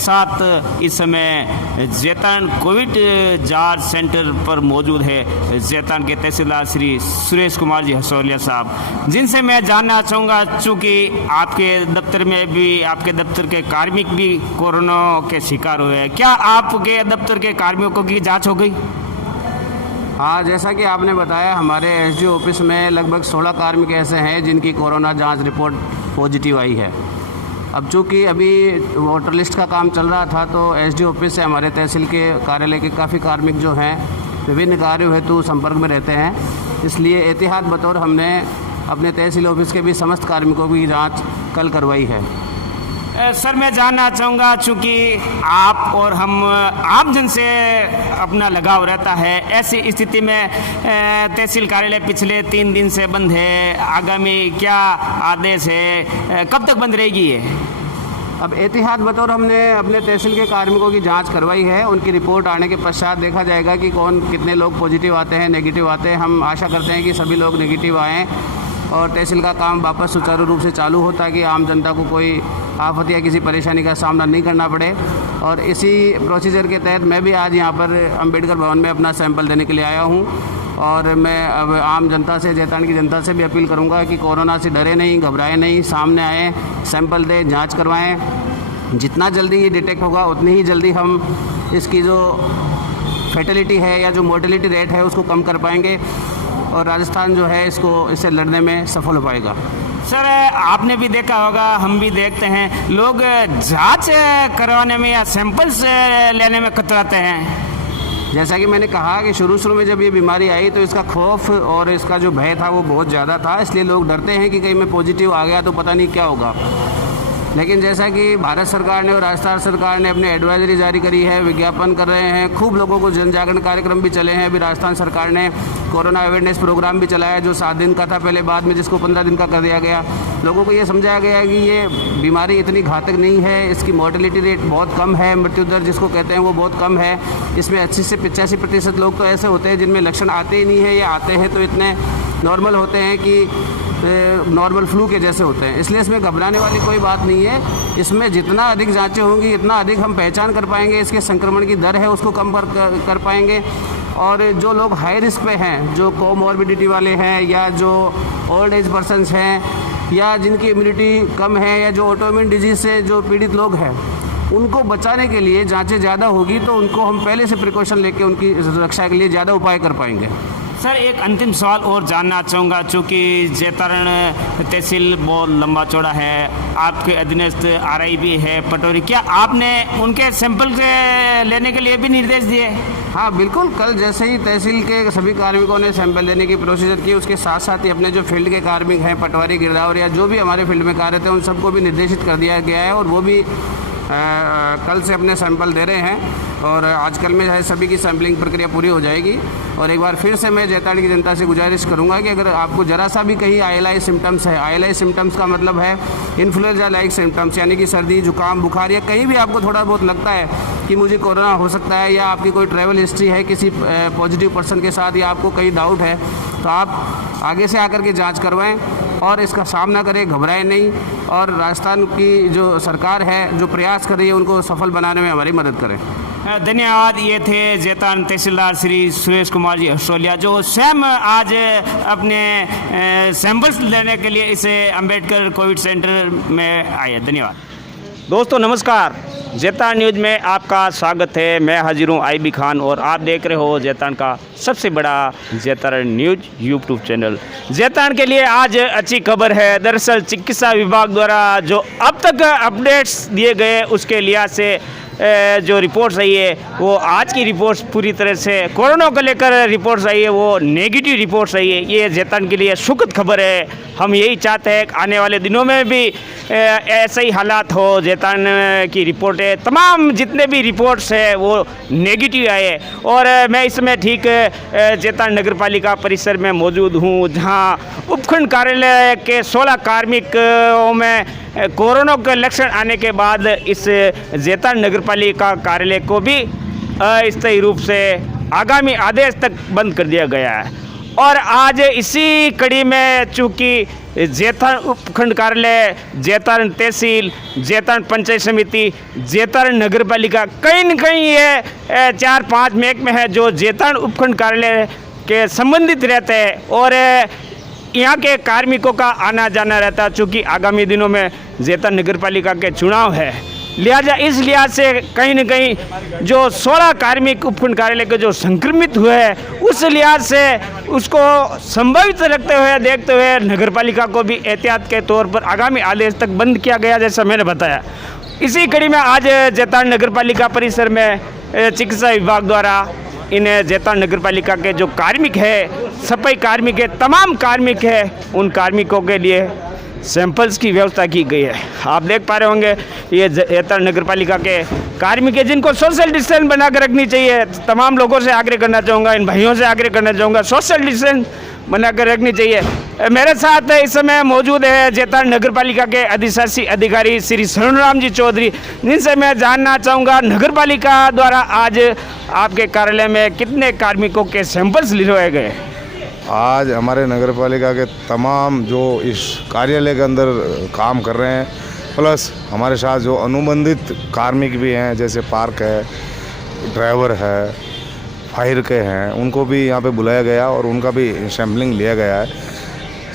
साथ इस समय जैतान कोविड जांच सेंटर पर मौजूद है जैतान के तहसीलदार श्री सुरेश कुमार जी हसोलिया साहब, जिनसे मैं जानना चाहूँगा, चूँकि आपके दफ्तर में भी, आपके दफ्तर के कार्मिक भी कोरोना के शिकार हुए हैं, क्या आपके दफ्तर के कार्मिकों की जाँच हो गई? हाँ, जैसा कि आपने बताया, हमारे एसडीओ ऑफिस में लगभग 16 कार्मिक ऐसे हैं जिनकी कोरोना जांच रिपोर्ट पॉजिटिव आई है। अब चूँकि अभी वोटर लिस्ट का काम चल रहा था तो एसडीओ ऑफिस से हमारे तहसील के कार्यालय के काफ़ी कार्मिक जो हैं विभिन्न कार्यों हेतु संपर्क में रहते हैं, इसलिए एहतियात बतौर हमने अपने तहसील ऑफिस के भी समस्त कार्मिकों की जाँच कल करवाई है। सर, मैं जानना चाहूँगा, चूँकि आप और हम आम जन से अपना लगाव रहता है, ऐसी स्थिति में तहसील कार्यालय पिछले 3 दिन से बंद है, आगामी क्या आदेश है, कब तक बंद रहेगी ये? अब एहतियात बतौर हमने अपने तहसील के कार्मिकों की जांच करवाई है। उनकी रिपोर्ट आने के पश्चात देखा जाएगा कि कौन कितने लोग पॉजिटिव आते हैं, नेगेटिव आते हैं। हम आशा करते हैं कि सभी लोग नेगेटिव आएँ और तहसील का काम वापस सुचारू रूप से चालू हो, ताकि आम जनता को कोई आफत या किसी परेशानी का सामना नहीं करना पड़े। और इसी प्रोसीजर के तहत मैं भी आज यहाँ पर अंबेडकर भवन में अपना सैंपल देने के लिए आया हूँ। और मैं अब आम जनता से, जैतान की जनता से भी अपील करूँगा कि कोरोना से डरे नहीं, घबराए नहीं, सामने आएँ, सैंपल दें, जाँच करवाएँ। जितना जल्दी ये डिटेक्ट होगा उतनी ही जल्दी हम इसकी जो फैटेलिटी है या जो मोर्टेलिटी रेट है उसको कम कर पाएंगे और राजस्थान जो है इससे लड़ने में सफल हो पाएगा। सर, आपने भी देखा होगा, हम भी देखते हैं, लोग जांच करवाने में या सैंपल्स लेने में कतराते हैं। जैसा कि मैंने कहा कि शुरू में जब ये बीमारी आई तो इसका खौफ और इसका जो भय था वो बहुत ज़्यादा था, इसलिए लोग डरते हैं कि कहीं मैं पॉजिटिव आ गया तो पता नहीं क्या होगा। लेकिन जैसा कि भारत सरकार ने और राजस्थान सरकार ने अपने एडवाइजरी जारी करी है, विज्ञापन कर रहे हैं, खूब लोगों को जन जागरण कार्यक्रम भी चले हैं। अभी राजस्थान सरकार ने कोरोना अवेयरनेस प्रोग्राम भी चलाया जो 7 दिन का था पहले, बाद में जिसको 15 दिन का कर दिया गया। लोगों को ये समझाया गया है कि ये बीमारी इतनी घातक नहीं है, इसकी मोर्टेलिटी रेट बहुत कम है, मृत्यु दर जिसको कहते हैं वो बहुत कम है। इसमें 80 से 85% लोग तो ऐसे होते हैं जिनमें लक्षण आते ही नहीं है, या आते हैं तो इतने नॉर्मल होते हैं कि नॉर्मल फ्लू के जैसे होते हैं। इसलिए इसमें घबराने वाली कोई बात नहीं है। इसमें जितना अधिक जांचें होंगी इतना अधिक हम पहचान कर पाएंगे, इसके संक्रमण की दर है उसको कम कर पाएंगे। और जो लोग हाई रिस्क पे हैं, जो कोमॉर्बिडिटी वाले हैं या जो ओल्ड एज पर्सनस हैं या जिनकी इम्यूनिटी कम है या जो ऑटोइम्यून डिजीज़ से जो पीड़ित लोग हैं, उनको बचाने के लिए जांचें ज़्यादा होगी तो उनको हम पहले से प्रिकॉशन लेके उनकी रक्षा के लिए ज़्यादा उपाय कर पाएंगे। सर, एक अंतिम सवाल और जानना चाहूँगा, चूँकि जैतारण तहसील बहुत लंबा चौड़ा है, आपके अधीनस्थ आरआई भी है पटोरी, क्या आपने उनके सैंपल लेने के लिए भी निर्देश दिए? हाँ बिल्कुल, कल जैसे ही तहसील के सभी कार्मिकों ने सैंपल लेने की प्रोसीजर की, उसके साथ साथ ही अपने जो फील्ड के कार्मिक हैं, पटवारी, गिरदावर या जो भी हमारे फील्ड में कार्य थे, उन सबको भी निर्देशित कर दिया गया है और वो भी कल से अपने सैंपल दे रहे हैं। और आजकल में है सभी की सैम्पलिंग प्रक्रिया पूरी हो जाएगी। और एक बार फिर से मैं जैतान की जनता से गुजारिश करूंगा कि अगर आपको ज़रा सा भी कहीं आईएलआई सिम्टम्स है, आईएलआई सिम्टम्स का मतलब है इन्फ्लुएंजा लाइक सिम्टम्स, यानी कि सर्दी, जुकाम, बुखार, या कहीं भी आपको थोड़ा बहुत लगता है कि मुझे कोरोना हो सकता है, या आपकी कोई ट्रैवल हिस्ट्री है किसी पॉजिटिव पर्सन के साथ, या आपको कहीं डाउट है, तो आप आगे से आकर के जाँच करवाएँ और इसका सामना करें, घबराएं नहीं। और राजस्थान की जो सरकार है जो प्रयास कर रही है उनको सफल बनाने में हमारी मदद करें। धन्यवाद। ये थे जैतान तहसीलदार श्री सुरेश कुमार जी हसोलिया, जो स्वयं आज अपने सैंपल्स लेने के लिए इस अंबेडकर कोविड सेंटर में आए। धन्यवाद। दोस्तों नमस्कार, जैतान न्यूज़ में आपका स्वागत है। मैं हाजिर हूँ आईबी खान और आप देख रहे हो जैतान का सबसे बड़ा जैतान न्यूज़ यूट्यूब चैनल। जैतान के लिए आज अच्छी खबर है। दरअसल चिकित्सा विभाग द्वारा जो अब तक अपडेट्स दिए गए उसके लिहाज से जो रिपोर्ट्स आई है वो आज की रिपोर्ट्स पूरी तरह से कोरोना को लेकर रिपोर्ट्स आई है वो नेगेटिव रिपोर्ट्स आई है। ये जैतान के लिए सुखद खबर है। हम यही चाहते हैं कि आने वाले दिनों में भी ऐसे ही हालात हो। जैतान की रिपोर्टें तमाम जितने भी रिपोर्ट्स है वो नेगेटिव आए। और मैं इसमें ठीक जैतान नगर पालिका परिसर में मौजूद हूँ, जहाँ उपखंड कार्यालय के 16 कार्मिकों में कोरोना के लक्षण आने के बाद इस जैतान नगर पालिका कार्यालय को भी अस्थायी रूप से आगामी आदेश तक बंद कर दिया गया है। और आज इसी कड़ी में चूँकि जैतारण उपखंड कार्यालय, जैतारण तहसील, जैतारण पंचायत समिति, जैतारण नगर पालिका, कहीं न कहीं ये 4-5 महकमे हैं जो जैतारण उपखंड कार्यालय के संबंधित रहते हैं और यहाँ के कार्मिकों का आना जाना रहता है। चूँकि आगामी दिनों में जैतारण नगर पालिका के चुनाव है, लिहाजा इस लिहाज से कहीं न कहीं जो 16 कार्मिक उपखंड कार्यालय के जो संक्रमित हुए हैं उस लिहाज से उसको संभावित रखते हुए देखते हुए नगर पालिका को भी एहतियात के तौर पर आगामी आदेश तक बंद किया गया, जैसा मैंने बताया। इसी कड़ी में आज जैतारण नगर पालिका परिसर में चिकित्सा विभाग द्वारा इन जैतारण नगर पालिका के जो कार्मिक है, सफाई कार्मिक है, तमाम कार्मिक है, उन कार्मिकों के लिए सैंपल्स की व्यवस्था की गई है। आप देख पा रहे होंगे ये जैतारण नगर पालिका के कार्मिक है जिनको सोशल डिस्टेंस बना कर रखनी चाहिए। तमाम लोगों से आग्रह करना चाहूँगा, इन भाइयों से आग्रह करना चाहूँगा, सोशल डिस्टेंस बना कर रखनी चाहिए। मेरे साथ इस समय मौजूद है जैतारण नगर पालिका के अधिशासी अधिकारी श्री शरणराम जी चौधरी, जिनसे मैं जानना चाहूँगा नगर पालिका द्वारा आज आपके कार्यालय में कितने कार्मिकों के सैंपल्स लिये गए। आज हमारे नगर पालिका के तमाम जो इस कार्यालय के अंदर काम कर रहे हैं, प्लस हमारे साथ जो अनुबंधित कार्मिक भी हैं, जैसे पार्क है, ड्राइवर है, फायर के हैं, उनको भी यहाँ पे बुलाया गया और उनका भी सैम्पलिंग लिया गया है।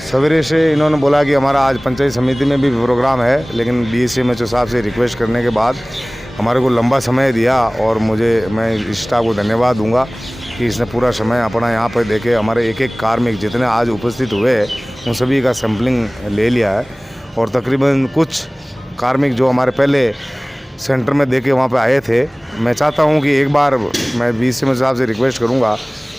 सवेरे से इन्होंने बोला कि हमारा आज पंचायत समिति में भी प्रोग्राम है, लेकिन DSMHO साहब से रिक्वेस्ट करने के बाद हमारे को लंबा समय दिया और मैं इस स्टाफ को धन्यवाद दूंगा कि इसने पूरा समय अपना यहाँ पर देखे हमारे एक एक कार्मिक जितने आज उपस्थित हुए उन सभी का सैम्पलिंग ले लिया है। और तकरीबन कुछ कार्मिक जो हमारे पहले सेंटर में देके वहाँ पे आए थे, मैं चाहता हूँ कि एक बार मैं DSMHO साहब से रिक्वेस्ट करूँगा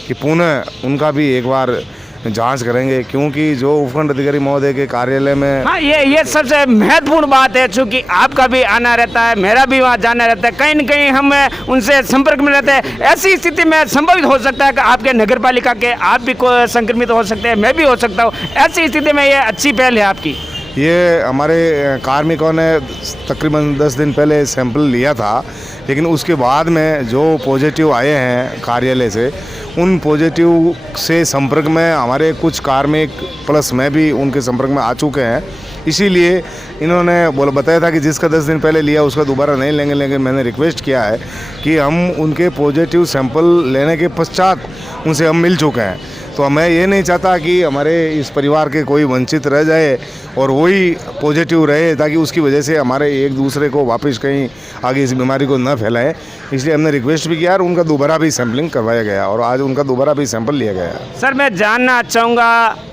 कि पुनः उनका भी एक बार जांच करेंगे, क्योंकि जो उपखंड अधिकारी महोदय के कार्यालय में हाँ ये सबसे महत्वपूर्ण बात है। चूँकि आपका भी आना रहता है, मेरा भी वहाँ जाना रहता है, कहीं न कहीं हम उनसे संपर्क में रहते हैं। ऐसी स्थिति में संभवित हो सकता है कि आपके नगर पालिका के आप भी संक्रमित हो सकते हैं, मैं भी हो सकता हूँ। ऐसी स्थिति में ये अच्छी पहल है आपकी। ये हमारे कार्मिकों ने तकरीबन 10 दिन पहले सैंपल लिया था, लेकिन उसके बाद में जो पॉजिटिव आए हैं कार्यालय से, उन पॉजिटिव से संपर्क में हमारे कुछ कार्मिक प्लस मैं भी उनके संपर्क में आ चुके हैं। इसीलिए इन्होंने बताया था कि जिसका 10 दिन पहले लिया उसका दोबारा नहीं लेंगे, लेकिन मैंने रिक्वेस्ट किया है कि हम उनके पॉजिटिव सैंपल लेने के पश्चात उनसे हम मिल चुके हैं। तो मैं ये नहीं चाहता कि हमारे इस परिवार के कोई वंचित रह जाए और वही पॉजिटिव रहे, ताकि उसकी वजह से हमारे एक दूसरे को वापस कहीं आगे इस बीमारी को न फैलाएं। इसलिए हमने रिक्वेस्ट भी किया और उनका दोबारा भी सैंपलिंग करवाया गया और आज उनका दोबारा भी सैंपल लिया गया। सर मैं जानना चाहूँगा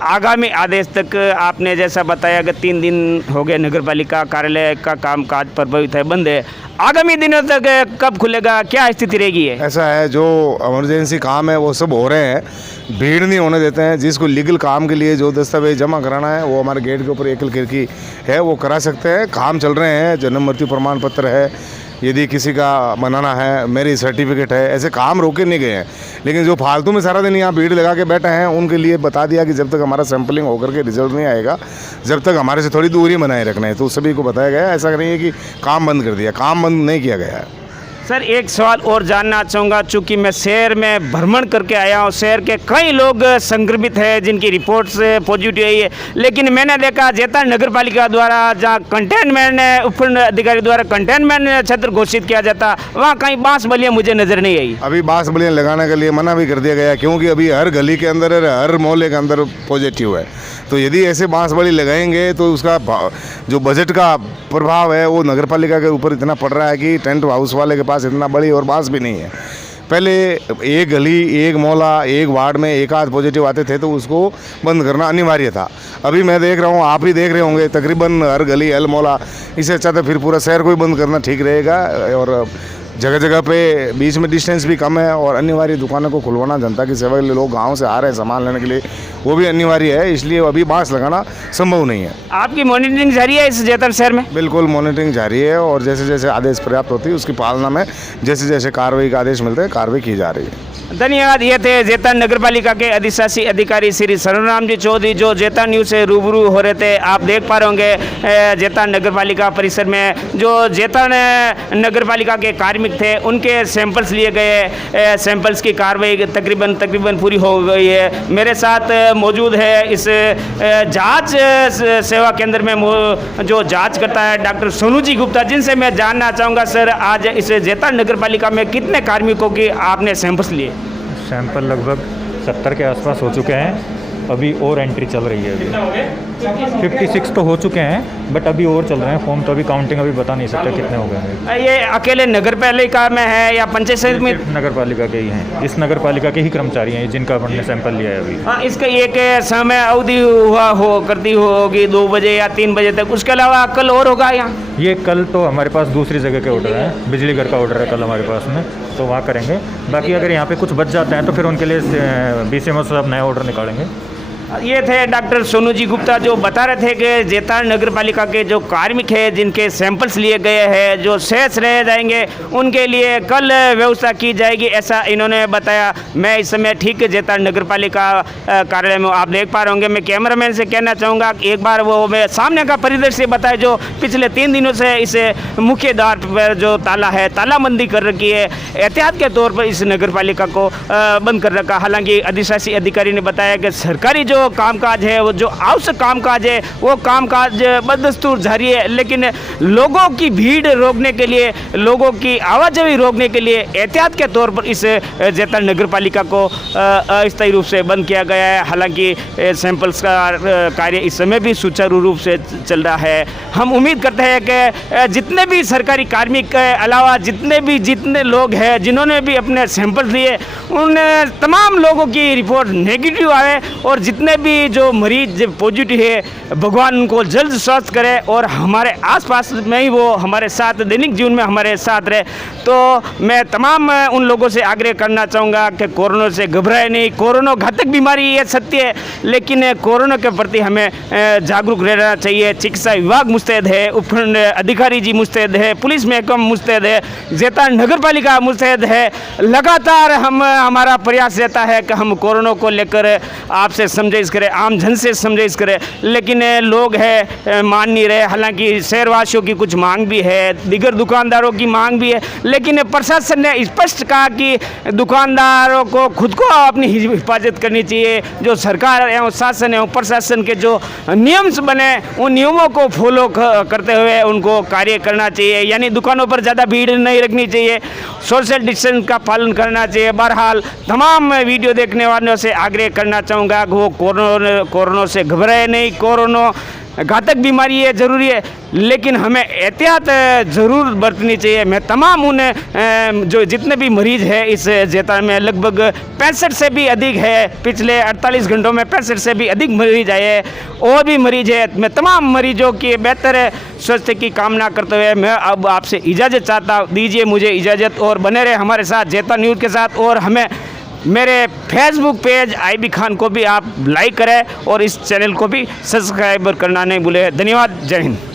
आगामी आदेश तक, आपने जैसा बताया कि 3 दिन हो गए नगर पालिका कार्यालय का कामकाज प्रभावित है, बंद है, आगामी दिनों तक कब खुलेगा, क्या स्थिति रहेगी? ऐसा है, जो इमरजेंसी काम है वो सब हो रहे हैं, भीड़ नहीं होने देते हैं। जिसको लीगल काम के लिए जो दस्तावेज जमा कराना है वो हमारे गेट के ऊपर एकल खिड़की है, वो करा सकते हैं। काम चल रहे हैं, जन्म मृत्यु प्रमाण पत्र है, यदि किसी का बनाना है, मैरिज सर्टिफिकेट है, ऐसे काम रोके नहीं गए हैं। लेकिन जो फालतू में सारा दिन यहाँ भीड़ लगा के बैठे हैं उनके लिए बता दिया कि जब तक हमारा सैंपलिंग होकर के रिजल्ट नहीं आएगा, जब तक हमारे से थोड़ी दूरी बनाए रखना है। तो सभी को बताया गया है, ऐसा नहीं है कि काम बंद कर दिया, काम बंद नहीं किया गया है। सर एक सवाल और जानना चाहूँगा, चूँकि मैं शहर में भ्रमण करके आया हूँ, शहर के कई लोग संक्रमित हैं जिनकी रिपोर्ट से पॉजिटिव आई है, लेकिन मैंने देखा जैतारण नगर पालिका द्वारा जहाँ कंटेनमेंट उपखंड अधिकारी द्वारा कंटेनमेंट क्षेत्र घोषित किया जाता, वहाँ कहीं बांस बलियाँ मुझे नजर नहीं आई। अभी बांस बलियाँ लगाने के लिए मना भी कर दिया गया, क्योंकि अभी हर गली के अंदर, हर मोहल्ले के अंदर पॉजिटिव है। तो यदि ऐसे बांस बली लगाएंगे तो उसका जो बजट का प्रभाव है वो नगर पालिका के ऊपर इतना पड़ रहा है कि टेंट हाउस वाले के पास इतना बड़ी और बांस भी नहीं है। पहले एक गली, एक मोहल्ला, एक वार्ड में एक आध पॉजिटिव आते थे तो उसको बंद करना अनिवार्य था। अभी मैं देख रहा हूँ, आप भी देख रहे होंगे, तकरीबन हर गली, हर मोहल्ला, इससे अच्छा तो फिर पूरा शहर को ही बंद करना ठीक रहेगा। और जगह जगह पे बीच में डिस्टेंस भी कम है और अनिवार्य दुकानों को खुलवाना, जनता की सेवा के लिए लोग गांव से आ रहे हैं सामान लेने के लिए, वो भी अनिवार्य है। इसलिए अभी बांस लगाना संभव नहीं है। आपकी मॉनिटरिंग जारी है इस जैतारण शहर में? बिल्कुल मॉनिटरिंग जारी है और जैसे जैसे आदेश पर्याप्त होती है उसकी पालना में जैसे जैसे कार्रवाई का आदेश मिलते हैं कार्रवाई की जा रही है। धन्यवाद। ये थे जेतान नगर पालिका के अधिशासी अधिकारी श्री सर्वराम जी चौधरी जो जेतान न्यूज़ से रूबरू हो रहे थे। आप देख पा रहे होंगे जेतान नगर पालिका परिसर में जो जेतान नगर पालिका के कार्मिक थे उनके सैंपल्स लिए गए। सैंपल्स की कार्रवाई तकरीबन पूरी हो गई है। मेरे साथ मौजूद है इस जांच सेवा केंद्र में जो जांच करता है डॉक्टर सोनू जी गुप्ता, जिनसे मैं जानना चाहूँगा सर आज इस जेतान नगर पालिका में कितने कार्मिकों की आपने सैंपल्स लिए? सैंपल लगभग 70 के आसपास हो चुके हैं। अभी और एंट्री चल रही है। अभी 56 तो हो चुके हैं बट अभी और चल रहे हैं फॉर्म, तो अभी काउंटिंग अभी बता नहीं सकते कितने हो गए हैं। ये अकेले नगर पालिका में है या पंचायत समिति में? नगर पालिका के ही हैं, इस नगर पालिका के ही कर्मचारी हैं जिनका हमने सैंपल लिया है अभी। हाँ, इसका एक समय अवधि करती होगी 2 बजे या 3 बजे तक, उसके अलावा कल और होगा यहाँ? ये कल तो हमारे पास दूसरी जगह के ऑर्डर हैं, बिजली घर का ऑर्डर है कल हमारे पास में, तो वहाँ करेंगे। बाकी अगर यहाँ पे कुछ बच जाते हैं तो फिर उनके लिए BCMO साहब नए ऑर्डर निकालेंगे। ये थे डॉक्टर सोनू जी गुप्ता जो बता रहे थे कि जेतान नगर पालिका के जो कार्मिक हैं जिनके सैंपल्स लिए गए हैं जो शेष रह जाएंगे उनके लिए कल व्यवस्था की जाएगी, ऐसा इन्होंने बताया। मैं इस समय ठीक जेतान नगर पालिका कार्यालय में आप देख पा रहे होंगे। मैं कैमरामैन से कहना चाहूँगा कि एक बार वो मैं सामने का परिदृश्य बताए जो पिछले 3 दिनों से इस मुख्य द्वार पर जो ताला है तालाबंदी कर रखी है, एहतियात के तौर पर इस नगर पालिका को बंद कर रखा। हालांकि अधिशासी अधिकारी ने बताया कि सरकारी जो कामकाज है वो जो आवश्यक कामकाज है वो कामकाज बदस्तूर जारी है, लेकिन लोगों की भीड़ रोकने के लिए, लोगों की आवाजाही रोकने के लिए एहतियात के तौर पर इस जेतान नगर पालिका को अस्थायी रूप से बंद किया गया है। हालांकि सैंपल्स का कार्य इस समय भी सुचारू रूप से चल रहा है। हम उम्मीद करते हैं कि जितने भी सरकारी कार्मिक के अलावा जितने लोग हैं जिन्होंने भी अपने सैंपल दिए उन तमाम लोगों की रिपोर्ट नेगेटिव आए और जितने भी जो मरीज पॉजिटिव है भगवान उनको जल्द स्वस्थ करे और हमारे आसपास में ही वो हमारे साथ दैनिक जीवन में हमारे साथ रहे। तो मैं तमाम उन लोगों से आग्रह करना चाहूँगा कि कोरोना से घबराए नहीं। कोरोना घातक बीमारी ये सत्य है, लेकिन कोरोना के प्रति हमें जागरूक रहना चाहिए। चिकित्सा विभाग मुस्तैद है, उपखंड अधिकारी जी मुस्तैद है, पुलिस महकमा मुस्तैद है, जेतान नगर पालिका मुस्तैद है। लगातार हमारा प्रयास रहता है कि हम कोरोना को लेकर आपसे समझाइश करें, आम जन से समझाइश करें, लेकिन लोग हैं मान नहीं रहे। हालांकि शहरवासियों की कुछ मांग भी है, दिगर दुकानदारों की मांग भी है, लेकिन प्रशासन ने स्पष्ट कहा कि दुकानदारों को खुद को अपनी हिफाजत करनी चाहिए। जो सरकार एवं शासन एवं प्रशासन के जो नियम बने उन नियमों को फॉलो करते हुए उनको कार्य करना चाहिए, यानी दुकानों पर ज़्यादा भीड़ नहीं रखनी चाहिए, सोशल डिस्टेंस का पालन करना चाहिए। बहरहाल तमाम वीडियो देखने वालों से आग्रह करना चाहूँगा कि वो कोरोना से घबराए नहीं। कोरोना घातक बीमारी है, ज़रूरी है, लेकिन हमें एहतियात ज़रूर बरतनी चाहिए। मैं तमाम उन जो जितने भी मरीज़ हैं इस जेतान में लगभग 65 से भी अधिक है, पिछले 48 घंटों में 65 से भी अधिक मरीज आए हैं और भी मरीज है। मैं तमाम मरीजों की बेहतर स्वास्थ्य की कामना करते हुए मैं अब आपसे इजाज़त चाहता हूँ। दीजिए मुझे इजाज़त और बने रहे हमारे साथ जेतान न्यूज़ के साथ, और हमें मेरे फेसबुक पेज IB खान को भी आप लाइक करें और इस चैनल को भी सब्सक्राइब करना नहीं भूलें। धन्यवाद, जय हिंद।